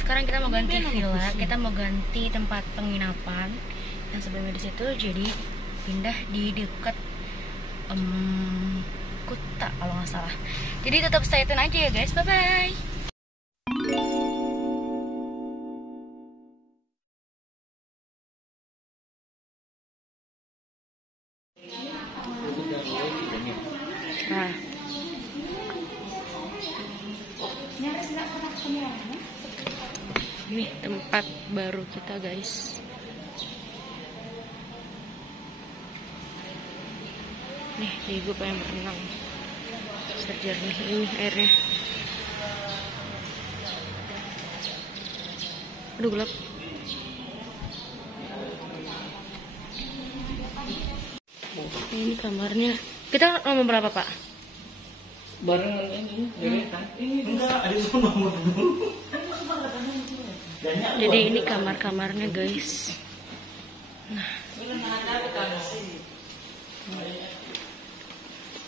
Sekarang kita mau ganti villa, kita mau ganti tempat penginapan yang sebelumnya di situ, jadi pindah di dekat Kuta kalau nggak salah. Jadi tetap stay tune aja ya guys, bye bye. Nah, ini tempat baru kita guys. Nih, gue pengen berenang. Sejernih ini airnya. Aduh gelap. Ini kamarnya. Kita nomor berapa Pak? Barengan ini, enggak ada nomor dulu. Jadi ini kamar-kamarnya guys. Nah,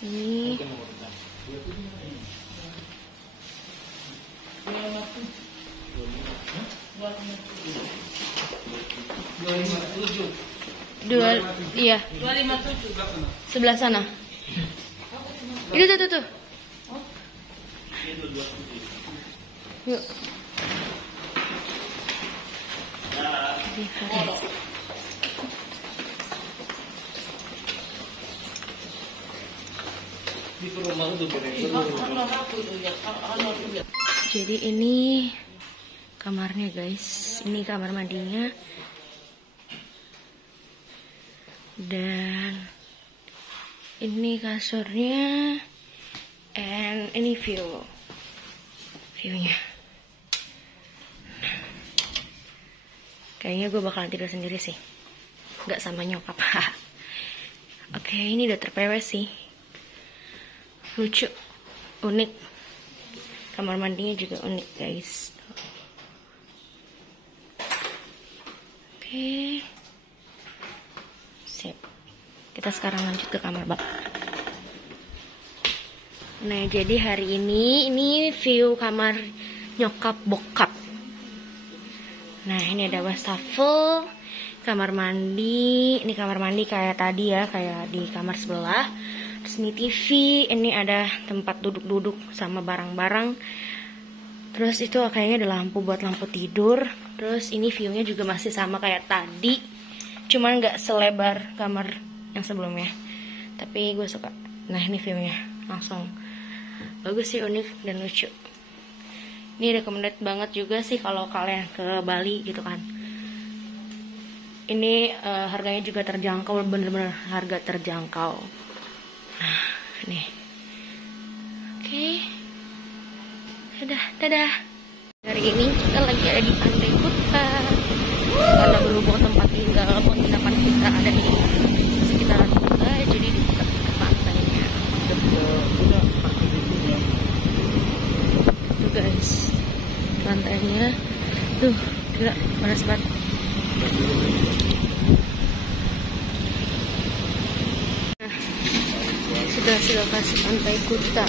ini iya 257 sebelah sana. Itu tuh. Yuk. Jadi ini kamarnya guys. Ini kamar mandinya. Dan ini kasurnya. And ini viewnya. Kayaknya gue bakalan tidur sendiri sih, nggak sama nyokap. Oke, ini udah terpewes sih, lucu, unik. Kamar mandinya juga unik guys. Oke, sip. Kita sekarang lanjut ke kamar bak. Nah, jadi hari ini view kamar nyokap bokap. Nah, ini ada wastafel, kamar mandi. Ini kamar mandi kayak tadi ya, kayak di kamar sebelah. Terus ini TV, ini ada tempat duduk-duduk sama barang-barang. Terus itu kayaknya ada lampu buat lampu tidur. Terus ini viewnya juga masih sama kayak tadi, cuman nggak selebar kamar yang sebelumnya. Tapi gue suka. Nah, ini viewnya langsung bagus sih, unik dan lucu. Ini recommended banget juga sih kalau kalian ke Bali gitu kan. Ini harganya juga terjangkau, bener-bener harga terjangkau. Nah, nih. Oke. Dadah. Hari ini kita lagi ada di Pantai Kuta. Karena berhubung tempat tinggal penginapan kita ada di sekitaran Kuta, jadi di dekat pantainya. Tuh guys, pantainya tuh gila, panas banget. Nah, sudah kasih Pantai Kuta.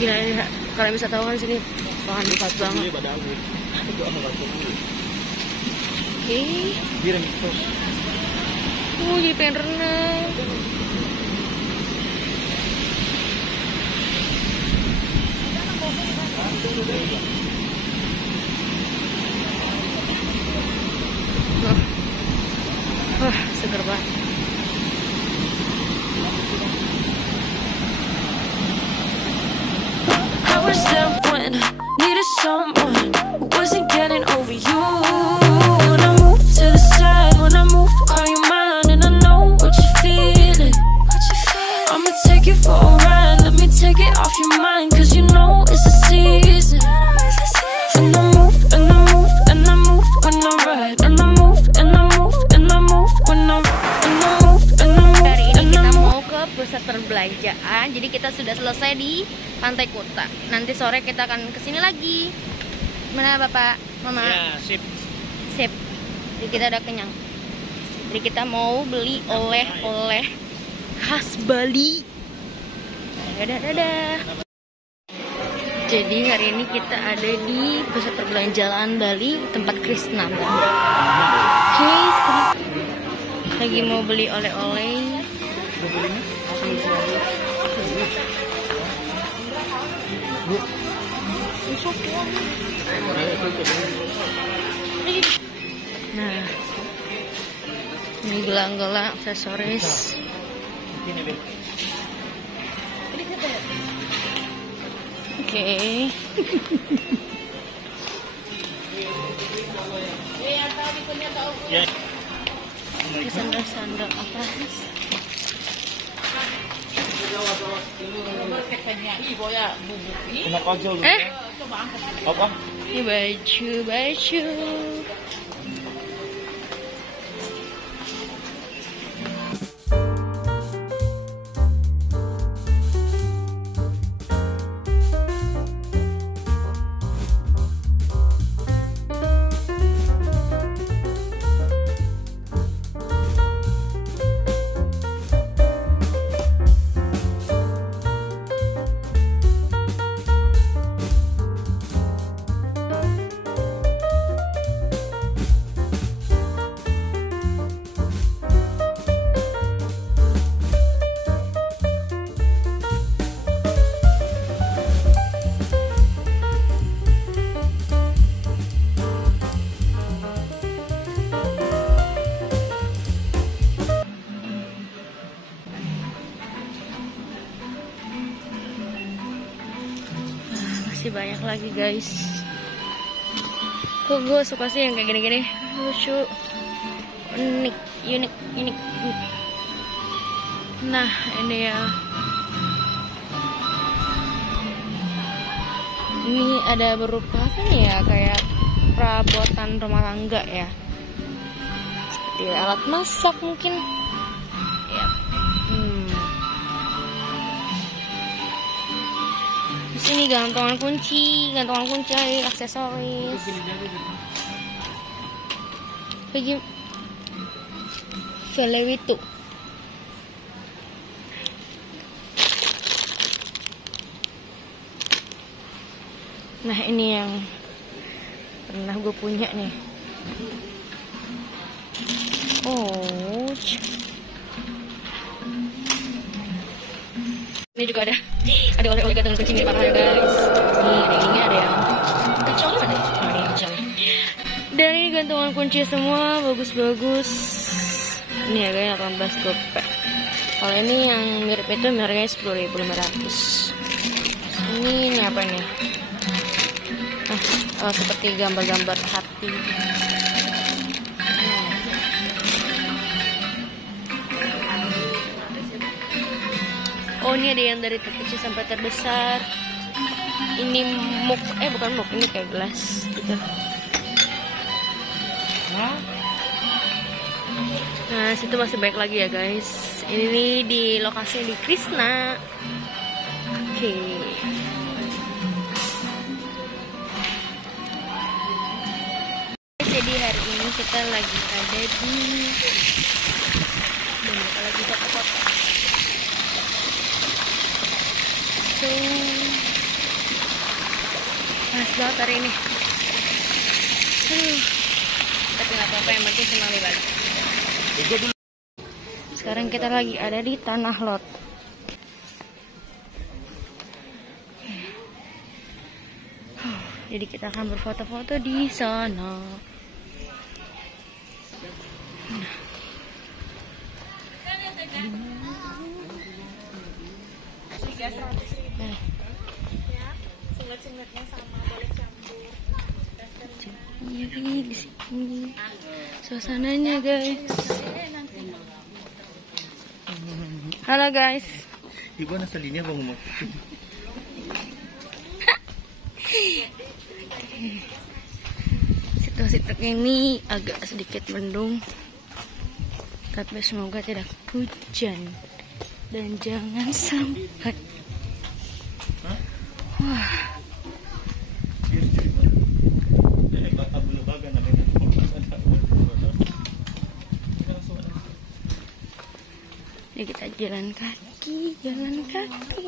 Gila ini, kalian bisa tahu kan sini lahan dekat banget. Oke. Jadi pengen renang. Wah, seger banget. I was there when I needed someone who wasn't getting over you. When I move to the side, when I move, call you mine, and I know what you're feeling. I'ma take you for a ride, let me take it off your mind, cause you know it's a season. And I move, and I move, and I move when I ride, and I move, and I move, and I move when I ride, and I move, and I move. Hari ini kita mau ke pusat perbelanjaan, jadi kita sudah selesai di Pantai Kuta. Nanti sore kita akan kesini lagi. Mana Bapak, Mama? Ya, sip. Jadi kita udah kenyang. Jadi kita mau beli oleh-oleh khas Bali. Dadah. Jadi hari ini kita ada di pusat perbelanjaan Bali, tempat Krishna. Oke, lagi mau beli oleh-oleh. Nah, ini gelang-gelang aksesoris. Oke. Sandal-sandal apa? Apa? Ini baju. Masih banyak lagi guys. Kok gue suka sih yang kayak gini-gini, lucu, unik. Nah ini ya, ini ada berupa apa nih ya, kayak perabotan rumah tangga ya, seperti alat masak mungkin ya. Ini gantungan kunci, aksesoris. Pergi itu. Nah ini yang pernah gue punya nih. Oh. Ini juga ada oleh-oleh gantungan kunci mirip apa ya guys. Ini ada yang kecoa ada. Dan ini gantungan kunci semua bagus-bagus. Ini harganya 18 Gopek. Kalau ini yang mirip itu harganya 10.500. Ini apa nih? Seperti gambar-gambar hati. Oh ini ada yang dari terkecil sampai terbesar. Ini muk, bukan muk, ini kayak gelas gitu. Nah situ masih baik lagi ya guys. Ini di lokasi di Krishna. Oke. Jadi hari ini kita lagi ada di lagi foto-foto. Panas banget hari ini. Tapi nggak apa-apa, yang penting senang di Bali. Sekarang kita lagi ada di Tanah Lot. Jadi kita akan berfoto-foto di sana. Singlet-singletnya sama, boleh campur. Ini di sini suasananya guys. Halo guys. Ibu nasa linya bang umat. Situasi truk ini agak sedikit mendung, tapi semoga tidak hujan dan jangan sampai. Wah. Ini kita jalan kaki. kaki, jalan kaki.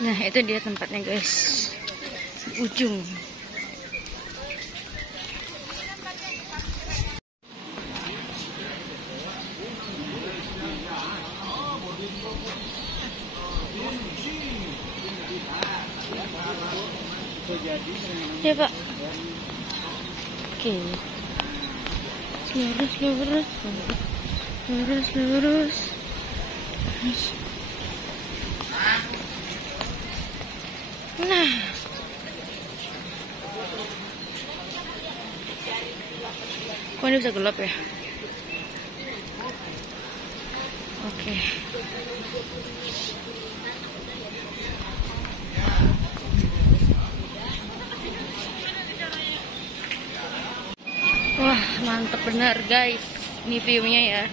Nah, itu dia tempatnya, guys. Di ujung. Ya, Pak. Oke. Lurus. Nah, kok ini bisa gelap ya? Oke. Wah, mantep bener guys. Ini view-nya ya.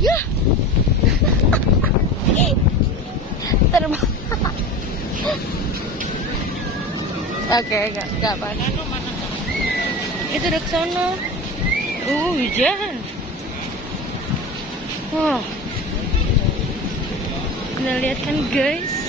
Yah. Terbang. Oke, enggak apa. Itu udah kesana. Hujan. Wah. Kalian lihat kan guys?